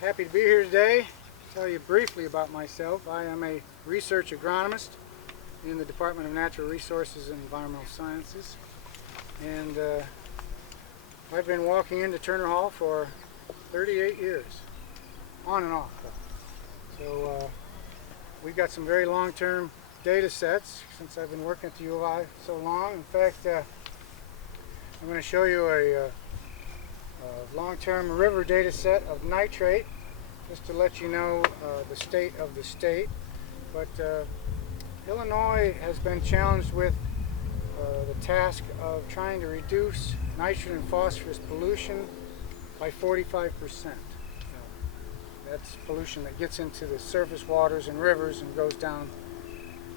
Happy to be here today to tell you briefly about myself. I am a research agronomist in the Department of Natural Resources and Environmental Sciences, and I've been walking into Turner Hall for 38 years, on and off. So we've got some very long-term data sets since I've been working at the U of I so long. In fact, I'm going to show you a long-term river data set of nitrate, just to let you know the state of the state. But Illinois has been challenged with the task of trying to reduce nitrogen and phosphorus pollution by 45%. That's pollution that gets into the surface waters and rivers and goes down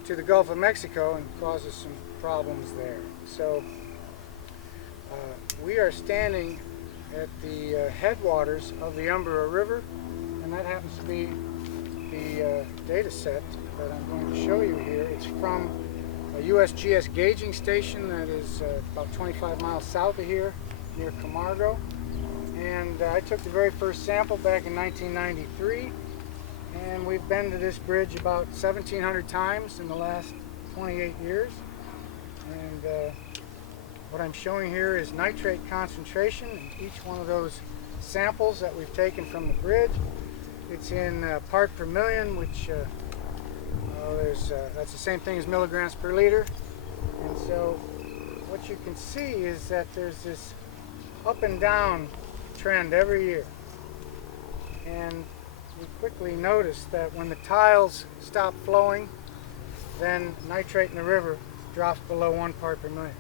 to the Gulf of Mexico and causes some problems there. So we are standing at the headwaters of the Umbria River, and that happens to be the data set that I'm going to show you here. It's from a USGS gauging station that is about 25 miles south of here, near Camargo. And I took the very first sample back in 1993, and we've been to this bridge about 1,700 times in the last 28 years. And what I'm showing here is nitrate concentration in each one of those samples that we've taken from the bridge. It's in part per million, which that's the same thing as milligrams per liter. And so what you can see is that there's this up and down trend every year. And you quickly notice that when the tiles stop flowing, then nitrate in the river drops below 1 part per million.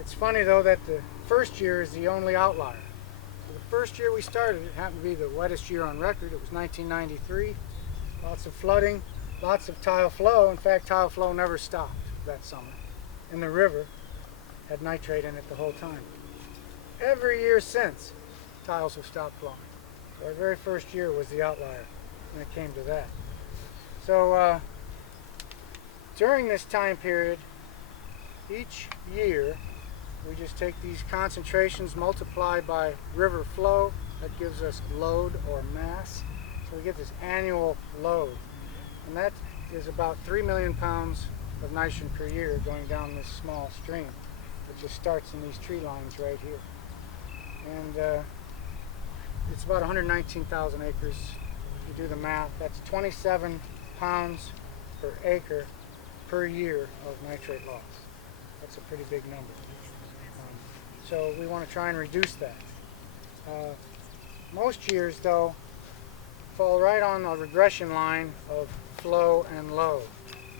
It's funny though that the first year is the only outlier. So the first year we started, it happened to be the wettest year on record. It was 1993. Lots of flooding, lots of tile flow. In fact, tile flow never stopped that summer. And the river had nitrate in it the whole time. Every year since, tiles have stopped flowing. So our very first year was the outlier when it came to that. So during this time period, each year, we just take these concentrations, multiply by river flow. That gives us load or mass. So we get this annual load. And that is about 3 million pounds of nitrogen per year going down this small stream. It just starts in these tree lines right here. And it's about 119,000 acres. If you do the math, that's 27 pounds per acre per year of nitrate loss. That's a pretty big number. So we want to try and reduce that. Most years, though, fall right on the regression line of flow and load.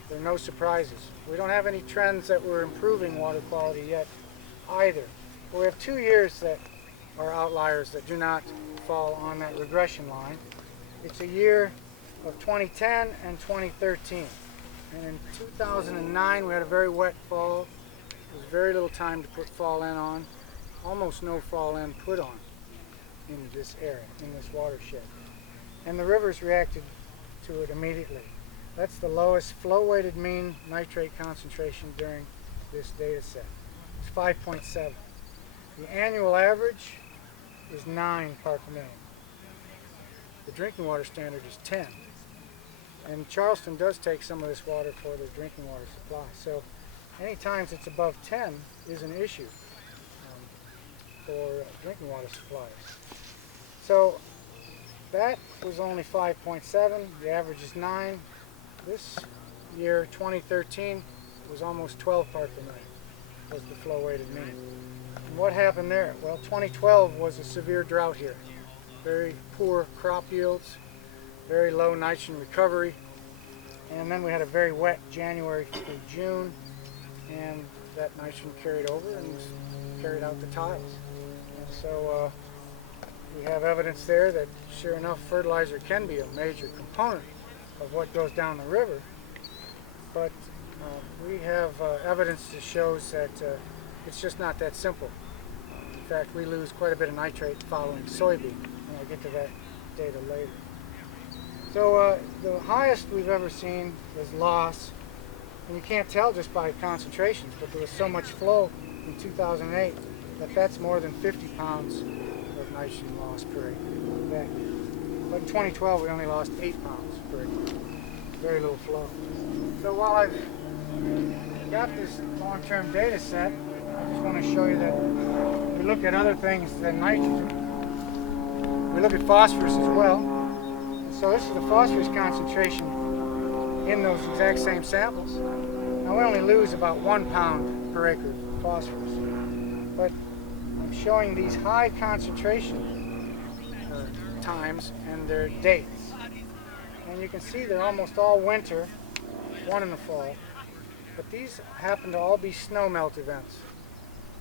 There are no surprises. We don't have any trends that we're improving water quality yet either. But we have 2 years that are outliers that do not fall on that regression line. It's a year of 2010 and 2013. And in 2009, we had a very wet fall. There was very little time to put fall in on. Almost no fall in put on in this area, in this watershed. And the rivers reacted to it immediately. That's the lowest flow-weighted mean nitrate concentration during this data set. It's 5.7. The annual average is 9 part per million. The drinking water standard is 10. And Charleston does take some of this water for the drinking water supply. So any times it's above 10 is an issue for drinking water suppliers. So that was only 5.7. The average is 9. This year, 2013, was almost 12 part per million was the flow-weighted mean. And what happened there? Well, 2012 was a severe drought here. Very poor crop yields, very low nitrogen recovery, and then we had a very wet January through June, and that nitrogen carried over and carried out the tiles. And so we have evidence there that sure enough fertilizer can be a major component of what goes down the river, but we have evidence that shows that it's just not that simple. In fact, we lose quite a bit of nitrate following soybean, and I'll get to that data later. So the highest we've ever seen is loss, and you can't tell just by concentrations, but there was so much flow in 2008 that that's more than 50 pounds of nitrogen loss per acre. but in 2012 we only lost 8 pounds per acre. Very little flow. So while I've got this long-term data set, I just want to show you that we look at other things than nitrogen. We look at phosphorus as well. And so this is the phosphorus concentration in those exact same samples. Now we only lose about 1 pound per acre of phosphorus. But I'm showing these high concentration times and their dates. And you can see they're almost all winter, one in the fall. But these happen to all be snow melt events.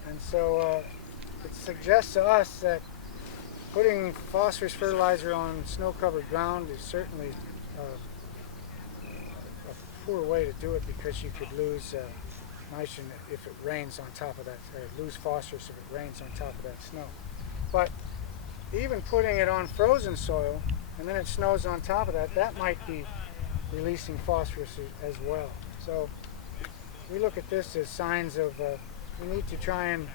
And so it suggests to us that putting phosphorus fertilizer on snow-covered ground is certainly a poor way to do it, because you could lose nitrogen if it rains on top of that, or lose phosphorus if it rains on top of that snow. But even putting it on frozen soil and then it snows on top of that, that might be releasing phosphorus as well. So we look at this as signs of we need to try and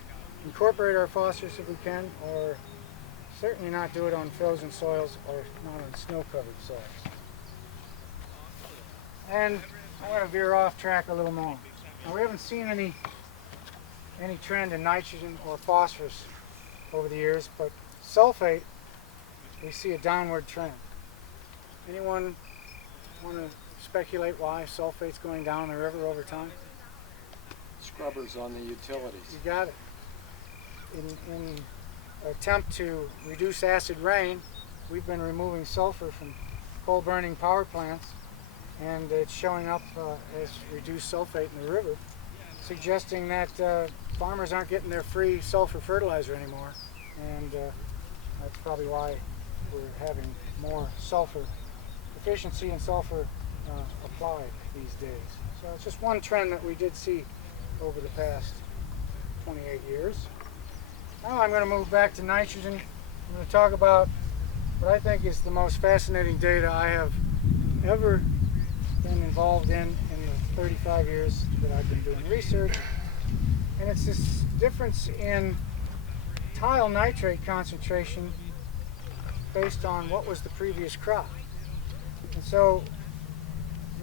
incorporate our phosphorus if we can, or certainly not do it on frozen soils or not on snow-covered soils. And I want to veer off track a little more. Now, we haven't seen any trend in nitrogen or phosphorus over the years, but sulfate, we see a downward trend. Anyone want to speculate why sulfate's going down the river over time? Scrubbers on the utilities. You got it. In an attempt to reduce acid rain, we've been removing sulfur from coal-burning power plants, and it's showing up as reduced sulfate in the river, suggesting that farmers aren't getting their free sulfur fertilizer anymore, and that's probably why we're having more sulfur efficiency and sulfur applied these days. So it's just one trend that we did see over the past 28 years. Now I'm going to move back to nitrogen. I'm going to talk about what I think is the most fascinating data I have ever been involved in the 35 years that I've been doing research. And it's this difference in tile nitrate concentration based on what was the previous crop. And so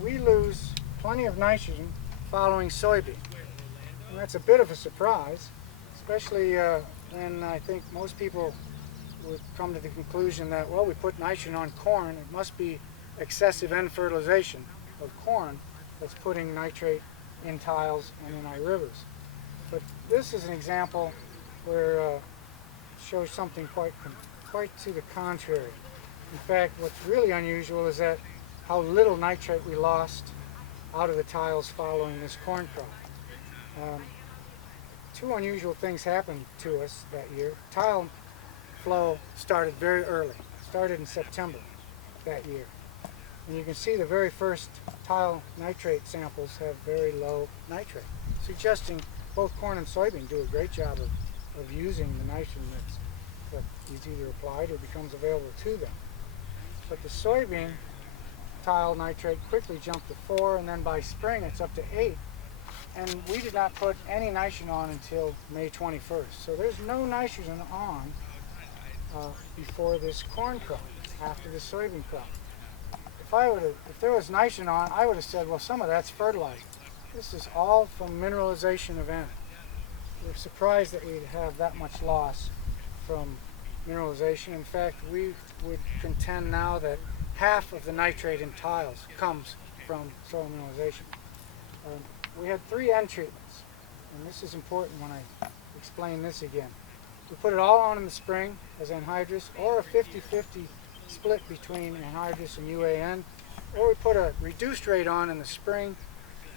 we lose plenty of nitrogen following soybean. And that's a bit of a surprise, especially when I think most people would come to the conclusion that, well, we put nitrogen on corn, it must be excessive N fertilization of corn that's putting nitrate in tiles and in our rivers. But this is an example where it shows something quite to the contrary. In fact, what's really unusual is that how little nitrate we lost out of the tiles following this corn crop. Two unusual things happened to us that year. Tile flow started very early. It started in September that year. And you can see the very first tile nitrate samples have very low nitrate, suggesting both corn and soybean do a great job of using the nitrogen that is either applied or becomes available to them. But the soybean tile nitrate quickly jumped to 4, and then by spring it's up to 8. And we did not put any nitrogen on until May 21st. So there's no nitrogen on before this corn crop, after the soybean crop. If there was nitrogen on, I would have said, well, some of that's fertilizer. This is all from mineralization of N. We're surprised that we'd have that much loss from mineralization. In fact, we would contend now that half of the nitrate in tiles comes from soil mineralization. We had 3 N treatments, and this is important when I explain this again. We put it all on in the spring as anhydrous, or a 50-50 split between anhydrous and UAN, or we put a reduced rate on in the spring,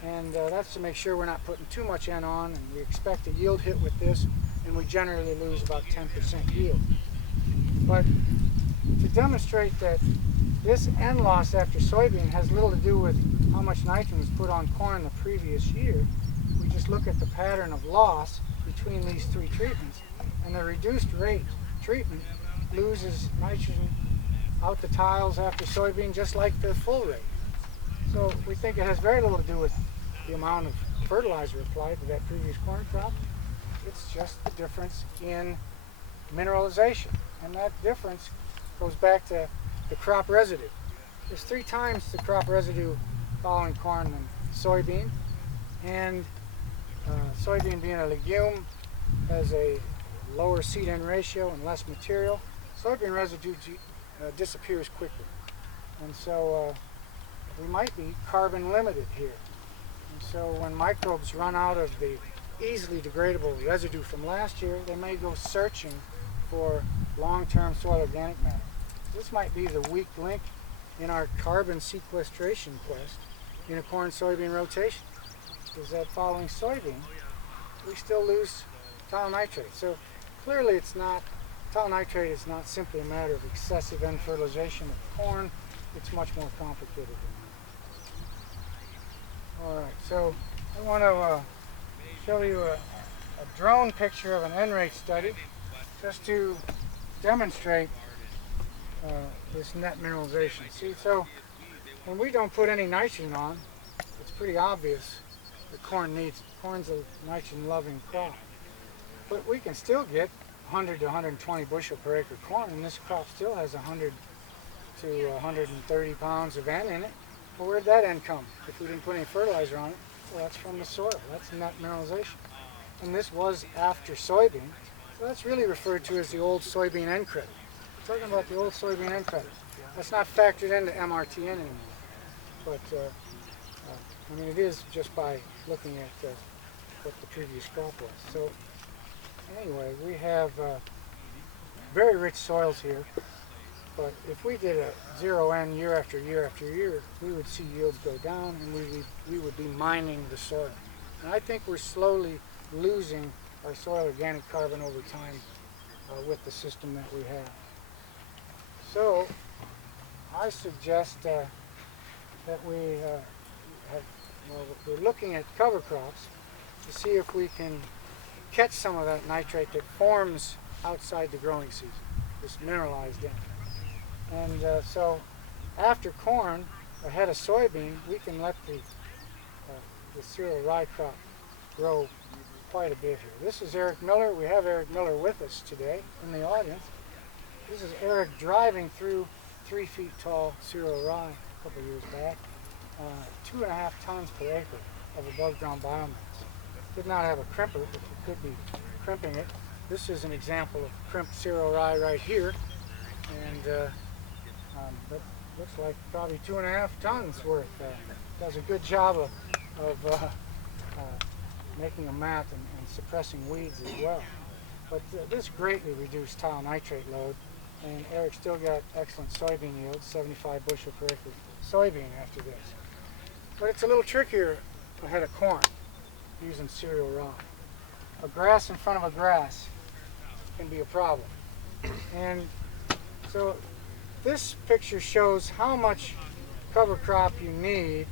and that's to make sure we're not putting too much N on, and we expect a yield hit with this, and we generally lose about 10% yield. But to demonstrate that this N loss after soybean has little to do with how much nitrogen was put on corn the previous year, we just look at the pattern of loss between these 3 treatments, and the reduced rate treatment loses nitrogen out the tiles after soybean just like the full rate. So we think it has very little to do with the amount of fertilizer applied to that previous corn crop. It's just the difference in mineralization, and that difference goes back to the crop residue. There's 3 times the crop residue following corn than soybean, and soybean being a legume has a lower seed-end ratio and less material. Soybean residue disappears quickly, and so we might be carbon limited here. And so when microbes run out of the easily degradable residue from last year, they may go searching for long-term soil organic matter. This might be the weak link in our carbon sequestration quest in a corn-soybean rotation, is that following soybean, we still lose tile nitrate. So clearly tile nitrate is not simply a matter of excessive end fertilization of corn, it's much more complicated than that. All right, so I want to show you a drone picture of an N-rate study just to demonstrate this net mineralization. See, so when we don't put any nitrogen on, it's pretty obvious that corn needs it. Corn's a nitrogen-loving crop. But we can still get 100 to 120 bushel per acre corn, and this crop still has 100 to 130 pounds of N in it. Well, where'd that N come if we didn't put any fertilizer on it? Well, that's from the soil. That's net mineralization. And this was after soybean, so that's really referred to as the old soybean N credit. We're talking about the old soybean N credit. That's not factored into MRTN anymore. But, I mean, it is just by looking at what the previous crop was. So, anyway, we have very rich soils here. But if we did a 0N year after year after year, we would see yields go down, and we would be mining the soil. And I think we're slowly losing our soil organic carbon over time with the system that we have. So I suggest that we're looking at cover crops to see if we can catch some of that nitrate that forms outside the growing season, this mineralized N. And so after corn, ahead of soybean, we can let the cereal rye crop grow quite a bit here. This is Eric Miller. We have Eric Miller with us today in the audience. This is Eric driving through 3 feet tall cereal rye a couple years back, 2.5 tons per acre of above ground biomass. Did not have a crimper, but you could be crimping it. This is an example of crimped cereal rye right here, and that looks like probably 2.5 tons worth. Does a good job of making a mat and suppressing weeds as well. But this greatly reduced tile nitrate load, and Eric still got excellent soybean yields, 75 bushel per acre soybean after this. But it's a little trickier ahead of corn using cereal rye. A grass in front of a grass can be a problem. And so this picture shows how much cover crop you need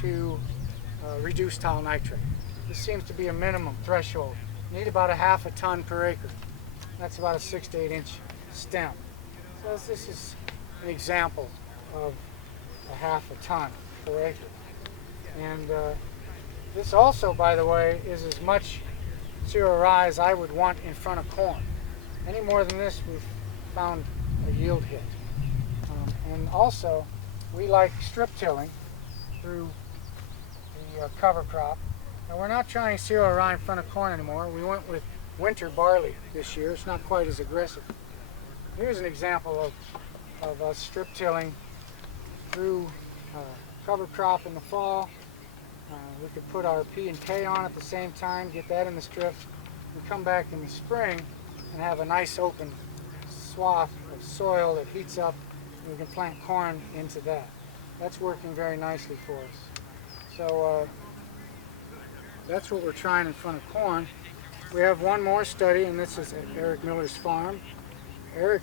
to reduce tile nitrate. This seems to be a minimum threshold. You need about 1/2 ton per acre. That's about a 6 to 8 inch stem. So this is an example of 1/2 ton per acre. And this also, by the way, is as much cereal rye as I would want in front of corn. Any more than this, we've found a yield hit. And also, we like strip tilling through the cover crop. Now, we're not trying cereal rye in front of corn anymore. We went with winter barley this year. It's not quite as aggressive. Here's an example of us strip tilling through cover crop in the fall. We could put our P and K on at the same time, get that in the strips, and come back in the spring and have a nice open swath of soil that heats up, and we can plant corn into that. That's working very nicely for us. So that's what we're trying in front of corn. We have one more study, and this is at Eric Miller's farm. Eric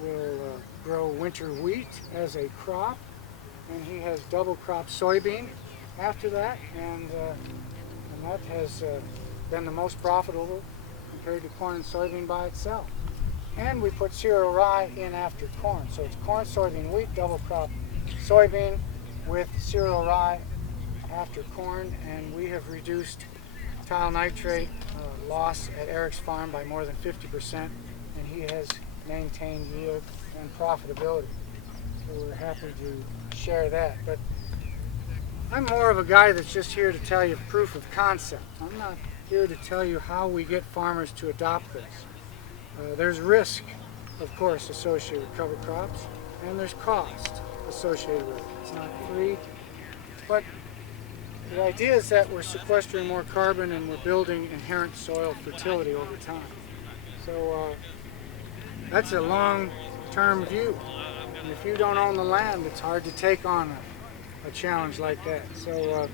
will grow winter wheat as a crop, and he has double crop soybean after that, and that has been the most profitable compared to corn and soybean by itself. And we put cereal rye in after corn, so it's corn, soybean, wheat, double crop soybean with cereal rye after corn, and we have reduced tile nitrate loss at Eric's farm by more than 50%, and he has maintained yield and profitability. So we're happy to share that. But I'm more of a guy that's just here to tell you proof of concept. I'm not here to tell you how we get farmers to adopt this. There's risk, of course, associated with cover crops, and there's cost associated with it. It's not free, but the idea is that we're sequestering more carbon and we're building inherent soil fertility over time. So that's a long-term view. And if you don't own the land, it's hard to take on a challenge like that. So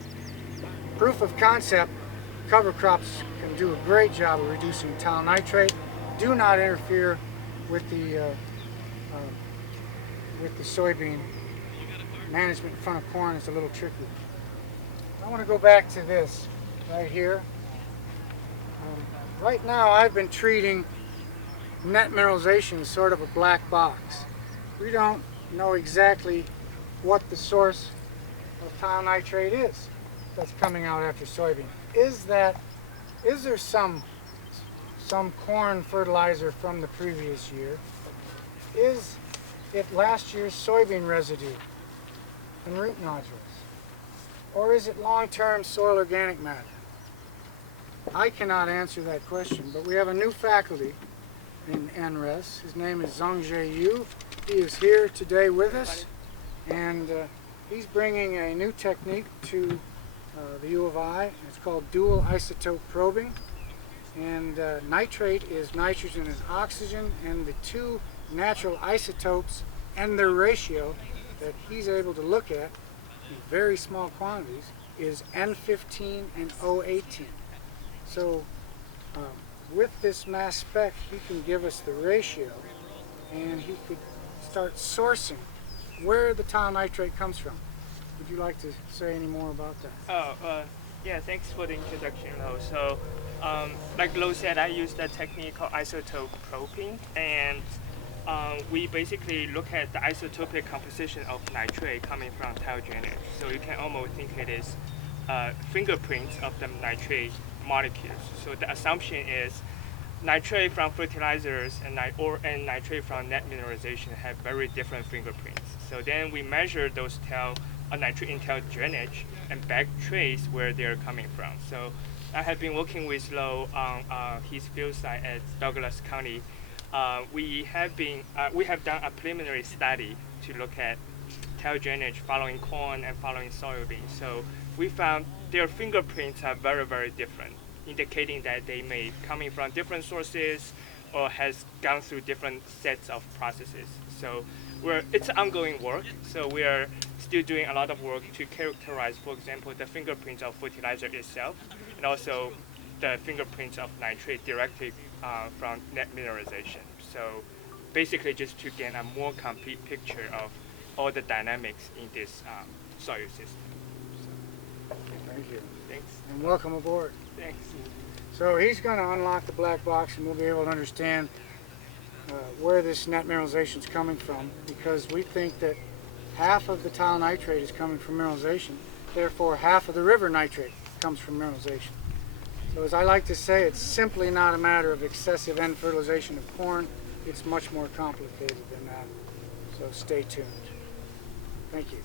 proof of concept, cover crops can do a great job of reducing tall nitrate. Do not interfere with the soybean. Management in front of corn is a little tricky. I want to go back to this right here. Right now I've been treating net mineralization as sort of a black box. We don't know exactly what the source of tile nitrate is that's coming out after soybean. Is there some corn fertilizer from the previous year? Is it last year's soybean residue and root nodules? Or is it long-term soil organic matter? I cannot answer that question, but we have a new faculty in NRES. His name is Zhongjae Yu. He is here today with us, and he's bringing a new technique to the U of I. It's called dual isotope probing. And nitrate is nitrogen is oxygen, and the two natural isotopes and their ratio that he's able to look at in very small quantities is N15 and O18. So with this mass spec, he can give us the ratio, and he could start sourcing where the tile nitrate comes from. Would you like to say any more about that? Yeah, thanks for the introduction, Lowell. So, like Lowell said, I use the technique called isotope probing, and we basically look at the isotopic composition of nitrate coming from tile drainage. So you can almost think it is fingerprints of the nitrate molecules. So the assumption is nitrate from fertilizers and nitrate from net mineralization have very different fingerprints. So then we measure those nitrate in tile drainage and backtrace where they're coming from. So I have been working with Lowell on his field site at Douglas County. We have done a preliminary study to look at tile drainage following corn and following soybeans. So we found their fingerprints are very, very different, indicating that they may coming from different sources or has gone through different sets of processes. So it's ongoing work. So we are still doing a lot of work to characterize, for example, the fingerprints of fertilizer itself, and also the fingerprints of nitrate directly from net mineralization. So basically just to get a more complete picture of all the dynamics in this soil system. Thank you. Thanks. And welcome aboard. Thanks. So he's going to unlock the black box, and we'll be able to understand where this net mineralization is coming from, because we think that half of the tile nitrate is coming from mineralization, therefore half of the river nitrate comes from mineralization. So as I like to say, it's simply not a matter of excessive end fertilization of corn. It's much more complicated than that. So stay tuned. Thank you.